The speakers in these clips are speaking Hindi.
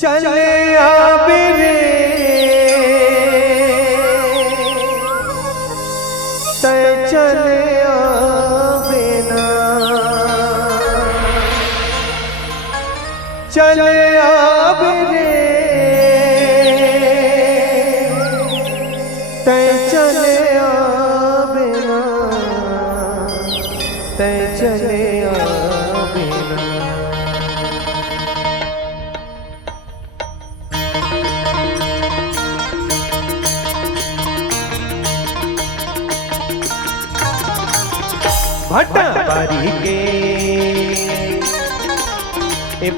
चले आवे रे तय चले आवे ना, चले आवे रे तय चले आवे ना, तय चले आवे ना। भट्टा बारी के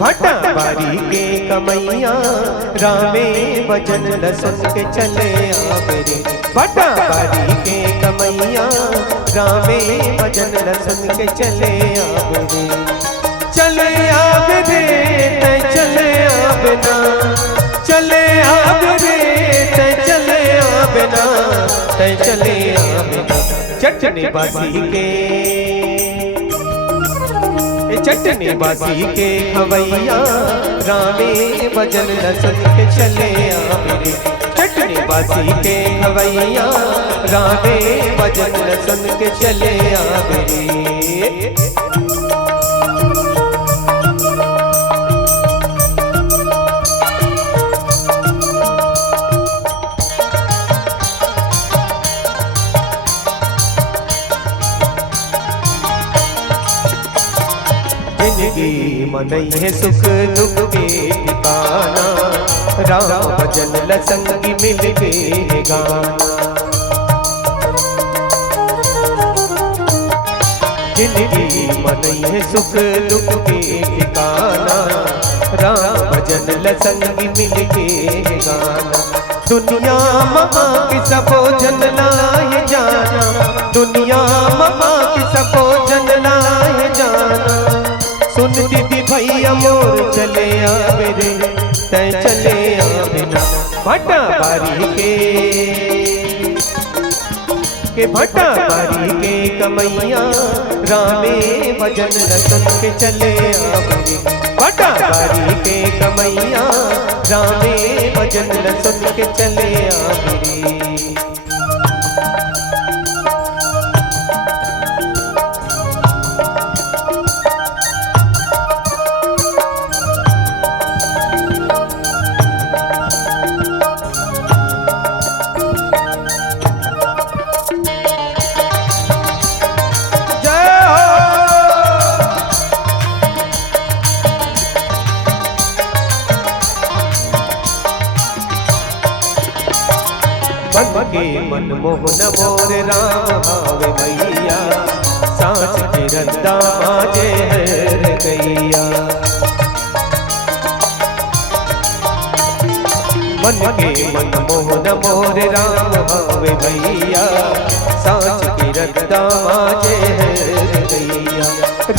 भट्टा बारी के कमैया रामे भजन लसन के चले आवे रे। भट्टा बारी के कमैया रामे भजन लसन के चले आवे रे। चले आवे रे तय चले आवे ना, चले आवे रे तय चले आवे ना, तय चले आवे ना। चटनी बासी के चटनी बासी के खवैया रामे भजन लसन के चले आवे रे। चटनी बासी के खवैया रामे भजन लसन के चले आवे रे। जिंदगी मनई है सुख दुख के ठिकाना, राम भजन लसंगी मिल के गाना। जिंदगी मनई है सुख दुख के ठिकाना, राम भजन लसंगी मिल के गाना। दुनिया महा की सबो जन लाए जाना, दुनिया महा की सबो जन लाए जाना। सुन दीदी भैया मोर चले आवे रे तय चले आवे ना। भट्टा बारी के भट्टा बारी के कमैया रामे भजन लसन के चले आवे रे। भट्टा बारी के कमैया रामे भजन लसन के चले आवे रे। मन के मनमोहन मोर राम आवे मैया, सांस के रंदा माजे हर गैया। मन के मनमोहन मोर राम आवे मैया, सांस के रंदा माजे हर गैया।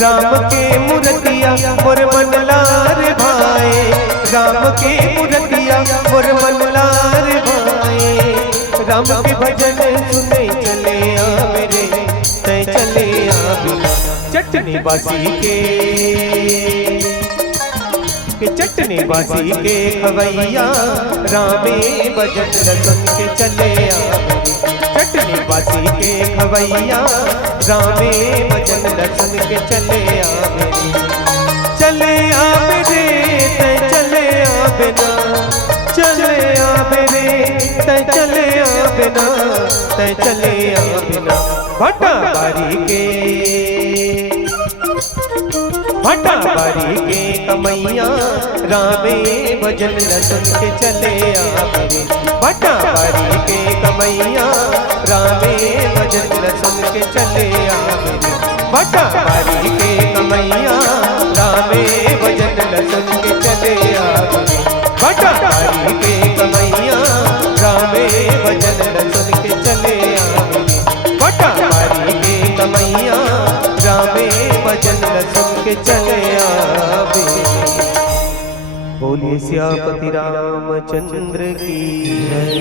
राम के मूर्तिया मोर मन लार भाए, राम के मूर्तिया मोर मन लार भाए। राम के भजन सुने चले आवे रे तय चले आवे ना। चटनी बासी के चटनी बासी के खवैया रामे भजन लसन के चले आवे रे। चटनी बासी के खवैया रामे भजन लसन के चले आवे रे। चले आवे रे तय चले आवे ना, चले आवे रे तय चले आवे ना, तय चले आवे ना। भट्टा बारी के कमैया रामे भजन लसन के चले आवे रे। भट्टा बारी के कमैया रामे भजन लसन के चले आवे रे। भट्टा बारी के कमैया रामे भजन लसन के चले आवे रे। भट्टा बारी के कमैया रामे भजन लसन के चले आवे रे। भट्टा बारी के कमैया रामे भजन लसन के चले आवे। बोलिए सियापति रामचंद्र की जय।